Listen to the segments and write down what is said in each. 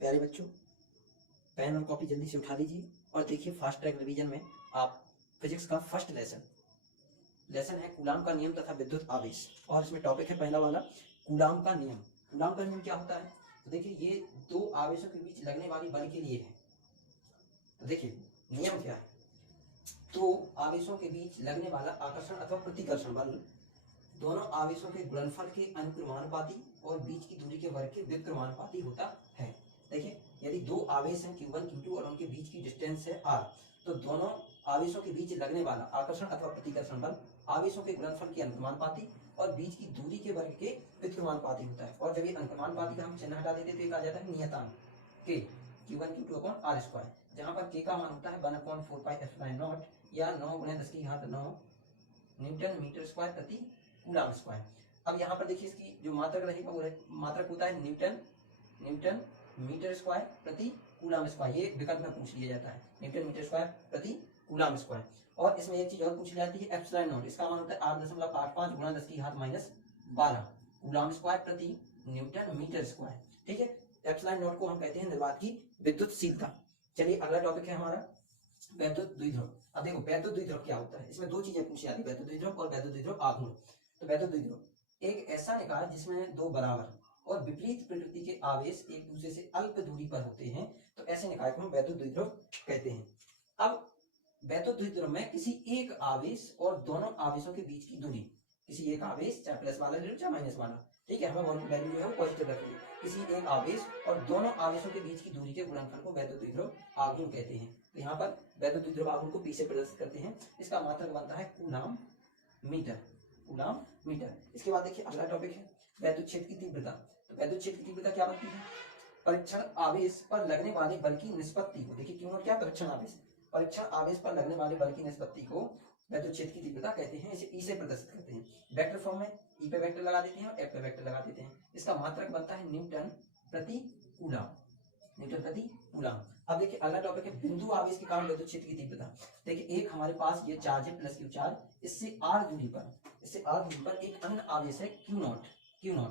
प्यारे बच्चों, पेन और कॉपी जल्दी से उठा लीजिए और देखिए फास्ट ट्रैक रिवीजन में आप फिजिक्स का फर्स्ट लेसन है कूलाम का नियम तथा विद्युत आवेश। और इसमें टॉपिक है पहला वाला कूलाम का नियम। कूलाम का नियम क्या होता है? तो देखिए ये दो आवेशों के बीच लगने वाली बल के लिए है। तो देखिए नियम क्या है, दो आवेशों के बीच लगने वाला आकर्षण अथवा प्रतिकर्षण बल दोनों आवेशों के गुणनफल के अनुक्रमानुपाती और बीच की दूरी के वर्ग के व्युत्क्रमानुपाती होता है। देखिए यदि दो आवेश हैं Q1 Q2 और उनके बीच की डिस्टेंस है r, तो दोनों आवेशों के बीच लगने वाला आकर्षण अथवा प्रतिकर्षण बल आवेशों के गुणनफल के अनुक्रमानुपाती और बीच की दूरी के वर्ग के व्युत्क्रमानुपाती होता है। और जब ये अनुक्रमानुपाती का हम चिन्ह हटा देते तो एक आ जाता है नियतांक k Q1 Q2 upon r square, जहां पर k का मान होता है 1/4πε0 या 9 × 10⁹ न्यूटन मीटर स्क्वायर प्रति कूलम स्क्वायर। अब यहाँ पर देखिए इसकी जो मात्रक रहेगा वो मात्रक होता है न्यूटन मीटर स्क्वायर प्रति कूलम स्क्वायर। ये विकल्प में पूछ लिया जाता है, न्यूटन मीटर स्क्वायर प्रति कूलम स्क्वायर। और इसमें एक चीज और पूछ ली जाती है एप्सिलॉन नॉट, इसका मान होता है 8.85 × 10⁻12 कूलम स्क्वायर प्रति न्यूटन मीटर स्क्वायर। ठीक है, एप्सिलॉन नॉट को हम कहते हैं निर्वात की विद्युतशीलता। चलिए अगला टॉपिक है हमारा वैद्युत द्विध्रुव। अब देखो वैद्युत द्विध्रुव क्या होता है, इसमें दो चीजें पूछी जाती है, वैद्युत द्विध्रुव और वैद्युत द्विध्रुव आघूर्ण। तो वैद्युत द्विध्रुव एक ऐसा निकाय जिसमें दो बराबर और विपरीत प्रकृति के आवेश एक दूसरे से अल्प दूरी पर होते हैं, तो ऐसे निकाय को हम वैद्युत द्विध्रुव कहते हैं। अब वैद्युत द्विध्रुव में किसी एक आवेश और दोनों आवेशों के बीच की दूरी, किसी एक आवेश चाहे प्लस वाला ले लो चाहे माइनस वाला, ठीक है, हमें वैल्यू जो है वो पॉजिटिव रखनी है। किसी एक आवेश और दोनों आवेशों के बीच की दूरी के गुणनफल को वैद्युत द्विध्रुव आघूर्ण कहते हैं। तो यहाँ पर वैद्युत द्विध्रुव आघूर्ण को पी से प्रदर्शित करते हैं। इसका मात्रक बनता है कूलम मीटर। इसके बाद देखिए अगला टॉपिक है वैद्युत क्षेत्र की तीव्रता। तो वैद्युत क्षेत्र की तीव्रता क्या बनती है? परीक्षण आवेश पर लगने वाले बल की निष्पत्ति को, देखिए क्यों क्या परीक्षण आवेश, परीक्षण आवेश पर लगने वाले बल की निष्पत्ति को वैद्युत क्षेत्र की तीव्रता कहते हैं। इसे ई से प्रदर्शित करते हैं। वेक्टर फॉर्म में ई पे वेक्टर लगा देते हैं और एफ पे वेक्टर लगा देते हैं। इसका मात्रक बनता है न्यूटन प्रति कूलम। अब देखिए अगला टॉपिक है बिंदु आवेश के कारण वैद्युत क्षेत्र की तीव्रता। देखिए एक हमारे पास ये चार्ज है प्लस Q चार्ज, इससे r दूरी पर एक अन्य आवेश है Q0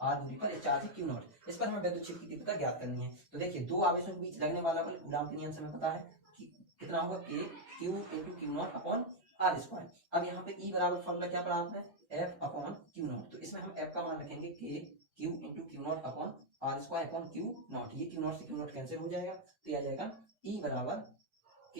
r दूरी पर एक चार्ज है Q0। इस पर हमें वैद्युत क्षेत्र की तीव्रता ज्ञात करनी है। तो देखिए दो आवेशों के बीच लगने वाला बल कूलम के नियम से हमें पता है कि कितना होगा k q × Q0 upon r square. अब यहाँ पे E बराबर फॉर्मूला क्या पड़ा आपने F अपॉन Q0, तो इसमें हम F का मान रखेंगे k q × Q0 upon r square upon Q0। ये Q0 से Q0 कैंसिल हो जाएगा तो ये आ जाएगा E बराबर k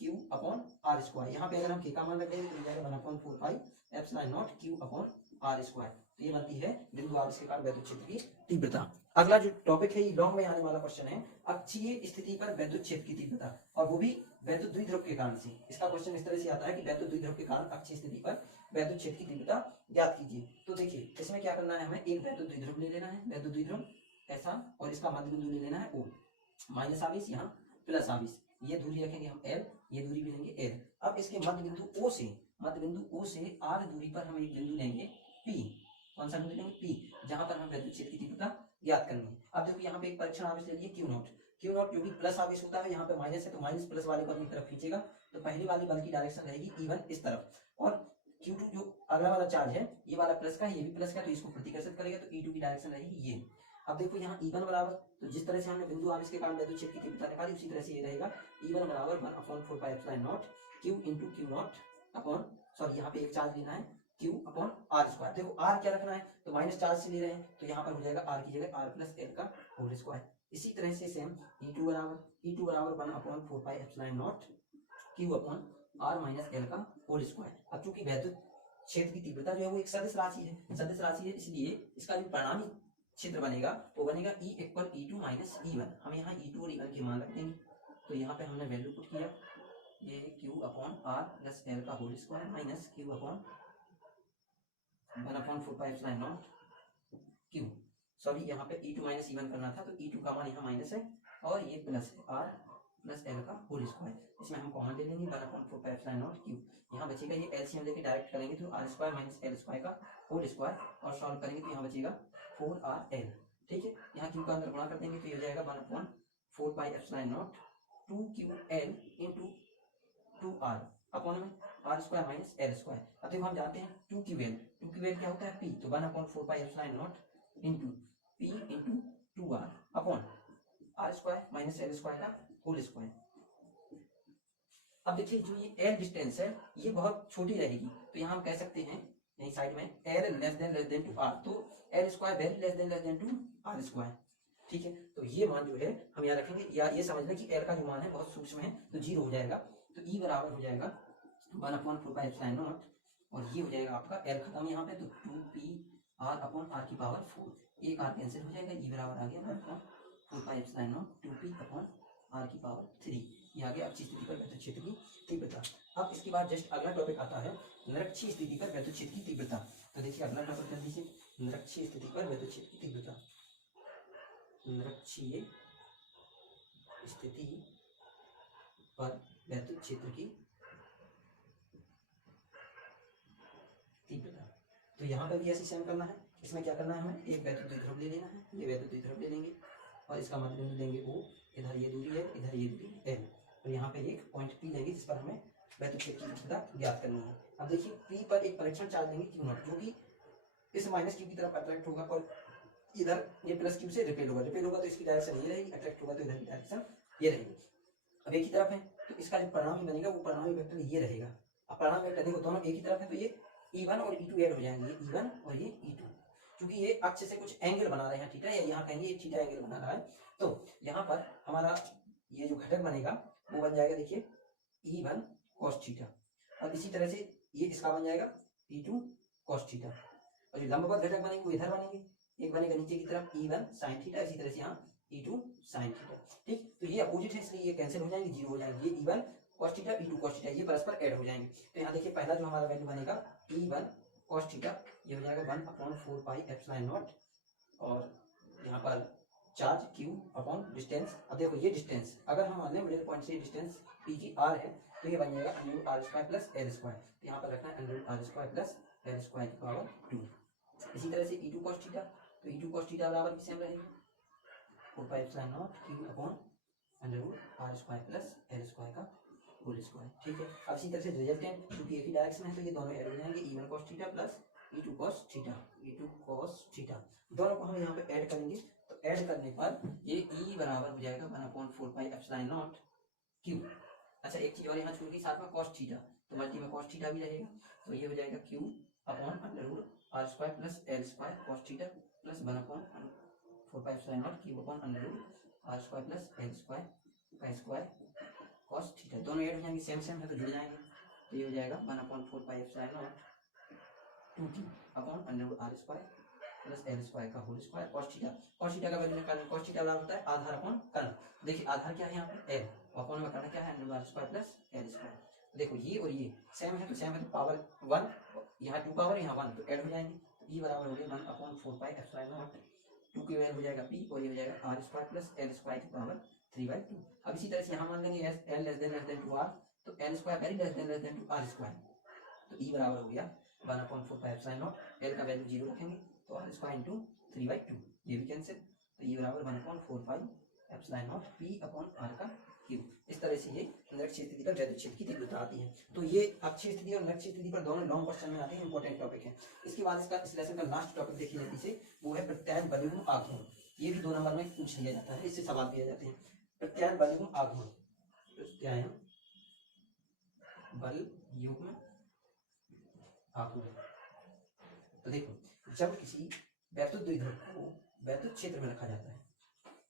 q upon r square. यहाँ पे अगर हम k का मान रख देंगे तो जाएगा 1/4πε0 q अपॉन r स्क्वायर। तो ये बनती है बिंदु आवेश के कारण वैद्युत क्षेत्र की तीव्रता। अगला जो टॉपिक है ये लॉन्ग में आने वाला क्वेश्चन है अक्षीय स्थिति पर वैद्युत क्षेत्र की तीव्रता, और वो भी वैद्युत द्विध्रुव के कारण से। इसका क्वेश्चन इस तरह से आता है कि वैद्युत द्विध्रुव के कारण अक्षीय स्थिति पर वैद्युत क्षेत्र की तीव्रता ज्ञात कीजिए। तो देखिए इसमें क्या करना है, हमें एक वैद्युत द्विध्रुव ले लेना है, वैद्युत द्विध्रुव ऐसा, और इसका मध्य बिंदु ले लेना है O, माइनस आवेश यहाँ प्लस आवेश, ये दूरी रखेंगे हम L, ये दूरी भी लेंगे L। अब इसके मध्य बिंदु O से R दूरी पर हम एक बिंदु लेंगे P। कौन सा बिंदु लेंगे? P, जहां पर हम वैद्युत क्षेत्र की तीव्रता ज्ञात करनी है। अब देखो यहाँ पे एक परीक्षण आवेश ले लिए Q0 जो कि प्लस आवेश होता है, यहाँ पे माइनस है तो माइनस प्लस वाले को अपनी तरफ खींचेगा, तो पहली वाली बल की डायरेक्शन रहेगी E1 इस तरफ, और Q2 जो अगला वाला चार्ज है ये वाला प्लस का, ये भी प्लस का, तो इसको प्रतिकर्षित करेगा, तो E2 की डायरेक्शन रहेगी ये। अब देखो यहाँ E1 बराबर, तो जिस तरह से हमने बिंदु आवेश के कारण वैद्युत क्षेत्र की तीव्रता निकाली उसी तरह से ये रहेगा E1 बराबर 1/4πε0 q × Q0 अपॉन, सॉरी यहाँ पे एक चार्ज लेना है Q अपॉन r स्क्वायर। देखो r क्या रखना है, तो माइनस चार्ज से ले रहे हैं तो यहाँ पर हो जाएगा r की जगह r प्लस l का होल स्क्वायर। इसी तरह से सेम E2 बराबर 1/4πε0 q upon r minus l का होल स्क्वायर। अब चूंकि वैद्युत क्षेत्र की तीव्रता जो है वो एक सदिश राशि है, इसलिए इसका जो परिणामी क्षेत्र बनेगा वो बनेगा E = E2 - E1। हम यहाँ E2 और E1 के मान रख देंगे, तो यहाँ पे हमने वैल्यू पुट किया, ये Q upon R plus L का whole square minus Q upon 1/4πε0 Q, sorry यहाँ पे E2 - E1 करना था, तो E2 का मान यहाँ माइनस है और ये प्लस है R प्लस L का होल स्क्वायर। इसमें हम कॉमन ले लेंगे 1/4πε0 Q, यहाँ बचेगा ये LCM लेके डायरेक्ट करेंगे तो R square minus L square का होल स्क्वायर, और सॉल्व करेंगे तो यहाँ बचेगा 4RL। ठीक है, यहाँ Q का अंदर गुणा कर देंगे तो ये हो जाएगा 1/4πε0 2QL × 2R अपॉन में R square minus L square. अब देखो हम जानते हैं 2QL क्या होता है P, तो 1/4πε0 × P × 2R upon R square minus L square का होल स्क्वायर। अब देखिए जो ये एल डिस्टेंस है ये बहुत छोटी रहेगी, तो यहाँ हम कह सकते हैं यही साइड में L less than two R, तो L square very less than two R square. ठीक है, तो ये मान जो है हम यहाँ रखेंगे, या ये समझ लें कि एल का जो मान है बहुत सूक्ष्म है, तो 0 हो जाएगा। तो ई बराबर हो जाएगा 1/4πε0, और ये हो जाएगा आपका एल खत्म यहाँ पे, तो 2πr/r⁴, एक आर कैंसिल हो जाएगा, ई बराबर आ गया 1/4πε0 2p/r⁴। ये आ गया अक्षीय स्थिति पर वैद्युत क्षेत्र की तीव्रता। अब इसके बाद जस्ट अगला टॉपिक आता है निरक्षीय स्थिति पर वैद्युत क्षेत्र की तीव्रता। तो देखिए अगला टॉपिक कर दीजिए, निरक्षीय स्थिति पर वैद्युत क्षेत्र की तीव्रता। निरक्षीय स्थिति पर वैद्युत क्षेत्र की तीव्रता। तो यहाँ पर भी ऐसे सेम करना है। इसमें क्या करना है, हमें एक वैद्युत द्विध्रुव ले लेना है, ये वैद्युत द्विध्रुव ले लेंगे और इसका मध्य लेंगे O, इधर ये दूरी है, इधर ये दूरी L, और यहाँ पे एक पॉइंट P लेंगे जिस पर हमें वैद्युत क्षेत्र की तीव्रता ज्ञात करनी है। अब देखिए P पर एक परीक्षण चार्ज लेंगे Q0, जो कि इस माइनस Q की तरफ अट्रैक्ट होगा और इधर ये प्लस Q से रिपेल होगा तो इसकी डायरेक्शन ये रहेगी, अट्रैक्ट होगा तो इधर की डायरेक्शन ये रहेगी। अब एक ही तरफ है तो इसका जो परिणामी बनेगा वो परिणामी वेक्टर ये रहेगा। अब परिणामी वेक्टर देखो दोनों एक ही तरफ है तो ये E1 और E2 ऐड हो जाएंगे, ये E1 और ये E2, क्योंकि ये अक्ष से कुछ एंगल बना रहे हैं थीटा, या यहाँ कहेंगे ये थीटा एंगल बना रहा है। तो यहाँ पर हमारा ये जो घटक बनेगा वो बन जाएगा देखिए E1 cos थीटा, अब इसी तरह से ये इसका बन जाएगा E2 cos थीटा, और जो लंबवत घटक बनेंगे वो इधर बनेंगे, एक बनेगा नीचे की तरफ E1 sin थीटा, इसी तरह से यहाँ E2 sin थीटा। ठीक, तो ये अपोजिट है इसलिए ये कैंसिल हो जाएंगे, 0 हो जाएंगे, ये E1 cos theta E2 cos theta ये परस्पर ऐड हो जाएंगे। तो यहाँ देखिए पहला जो हमारा वैल्यू बनेगा E1 cos थीटा, ये हो जाएगा 1/4πε0, और यहाँ पर चार्ज Q अपॉन डिस्टेंस। अब देखो ये डिस्टेंस अगर हम मान लें मिडिल पॉइंट से डिस्टेंस P की R है तो ये बन जाएगा √r² प्लस L², तो यहाँ पर रखना है √r² प्लस L²⁴। इसी तरह से E2 cos थीटा, तो E2 cos थीटा बराबर भी सेम रहेगा 4πε0 Q upon √r² plus L²⁴। ठीक है, अब इसी तरह से रिजल्टेंट क्योंकि एक ही डायरेक्शन है तो ये दोनों ऐड हो जाएंगे, E1 cos theta plus E2 cos theta, दोनों को हम यहाँ पे ऐड करेंगे। तो ऐड करने पर ये E बराबर हो जाएगा 1/4πε0 Q। अच्छा एक चीज और यहाँ छोड़ दी साथ में cos थीटा, तो मल्टी में cos थीटा भी रहेगा, तो ये हो जाएगा Q upon √r² plus L² cos theta plus 1/4πε0 Q upon √r² plus L² cos theta, दोनों ऐड हो जाएंगे, सेम सेम है तो जुड़ जाएंगे, तो ये हो जाएगा 1/4πε0 2Q upon √r² plus L² का whole square cos theta. cos theta का वैल्यू निकालना, cos थीटा बराबर होता है आधार अपॉन कर्ण। देखिए आधार क्या है यहाँ पे L, अपॉन में कर्ण क्या है √r² प्लस L²। देखो ये और ये सेम है तो पावर 1, यहाँ 2 पावर यहाँ 1 तो ऐड हो जाएंगे, तो E बराबर हो गया 1/4πε0 2 की वैल्यू हो जाएगा P और ये हो जाएगा r² प्लस L² की पावर 3/2। अब इसी तरह से यहाँ मान लेंगे L less than two R, तो L² very less than to R², तो E बराबर हो गया 1/4πε0, L का वैल्यू 0 रखेंगे तो r² इंटू 3/2, ये भी कैंसिल, तो ये बराबर 1/4πε0 P अपॉन R का क्यूब। इस तरह से ये निरक्षीय स्थिति पर वैद्युत क्षेत्र की तीव्रता आती है। तो ये अक्षीय स्थिति और निरक्षीय स्थिति पर दोनों लॉन्ग क्वेश्चन में आते हैं, इंपॉर्टेंट टॉपिक है। इसके बाद इसका इस लेसन का लास्ट टॉपिक देखिए जल्दी से, वो है प्रत्यायन बलयुग्म आघूर्ण। ये भी 2 नंबर में पूछ लिया जाता है, इससे सवाल दिए जाते हैं। प्रत्यायन बलयुग्म आघूर्ण, प्रत्यायन बलयुग्म आघूर्ण। तो देखो जब किसी वैद्युत द्विध्रुव को वैद्युत क्षेत्र में रखा जाता है,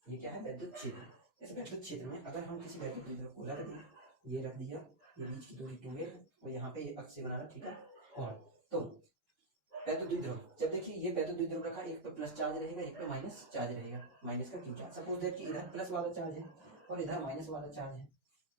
ये क्या है वैद्युत क्षेत्र, इस वैद्युत क्षेत्र में अगर हम किसी वैद्युत द्विध्रुव को रख दें, ये रख दिया, ये बीच की दूरी 2a और यहाँ पे ये अक्ष से बनाना थीटा कोण, तो वैद्युत द्विध्रुव जब देखिए ये वैद्युत द्विध्रुव रखा, एक पे प्लस चार्ज रहेगा एक पे माइनस चार्ज रहेगा, माइनस का क्यू चार्ज। सपोज दैट कि इधर प्लस वाला चार्ज है और इधर माइनस वाला चार्ज है,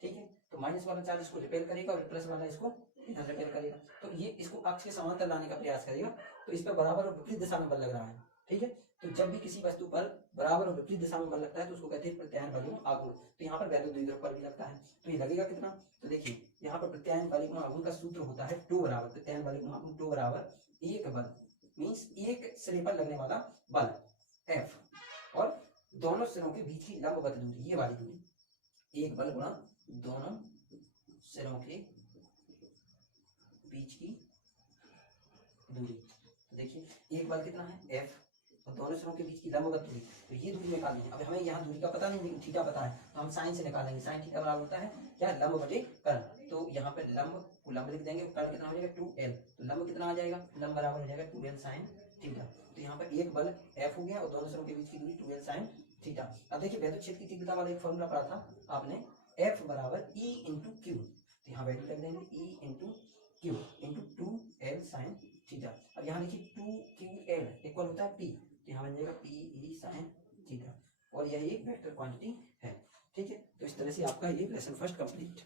ठीक है, तो माइनस वाला चार्ज इसको रिपेल करेगा और प्लस वाला इसको इधर रिपेल करेगा, तो ये इसको अक्ष के समांतर लाने का प्रयास करेगा, तो इस पर बराबर और विपरीत दिशा में बल लग रहा है, ठीक है। तो जब भी किसी वस्तु पर बराबर और विपरीत दिशा में बल लगता है तो उसको कहते हैं प्रत्यायन बलयुग्म आघूर्ण। तो यहाँ पर वैद्युत द्विध्रुव पर भी लगता है, तो ये लगेगा कितना, तो देखिए यहाँ पर प्रत्यायन बलयुग्म आघूर्ण का सूत्र होता है 2 बराबर, प्रत्यायन बलयुग्म आघूर्ण 2 बराबर एक बल मींस एक सिरे पर लगने वाला बल F और दोनों सिरों के बीच की लंबवत दूरी, ये वाली दूरी, एक बल गुणा दोनों सिरों के बीच की दूरी। तो देखिए एक बल कितना है F और दोनों सिरों के बीच की लंबवत दूरी, तो ये दूरी निकालनी है। अब हमें यहाँ दूरी का पता नहीं लेकिन थीटा पता है, तो हम साइन से निकालेंगे। साइन थीटा बराबर होता है क्या, लंब बटे कर्ण। तो यहाँ पे लंब को लंब लिख देंगे, कर्ण कितना हो जाएगा 2l, तो लंब कितना आ जाएगा, लंब बराबर हो जाएगा 2l साइन थीटा। तो यहाँ पर एक बल F हो गया और दोनों सिरों के बीच की दूरी 2l साइन थीटा। अब देखिए वैद्युत क्षेत्र की तीव्रता वाला एक फॉर्मूला पढ़ा था आपने, F बराबर E इंटू क्यू, तो यहाँ वैल्यू लग देंगे E into Q into 2l sine theta. अब यहाँ देखिए 2ql इक्वल होता है P, तो यहाँ बन जाएगा PE साइन थीटा, और यह एक वेक्टर क्वांटिटी है। ठीक है, तो इस तरह से आपका ये लेसन फर्स्ट कंप्लीट।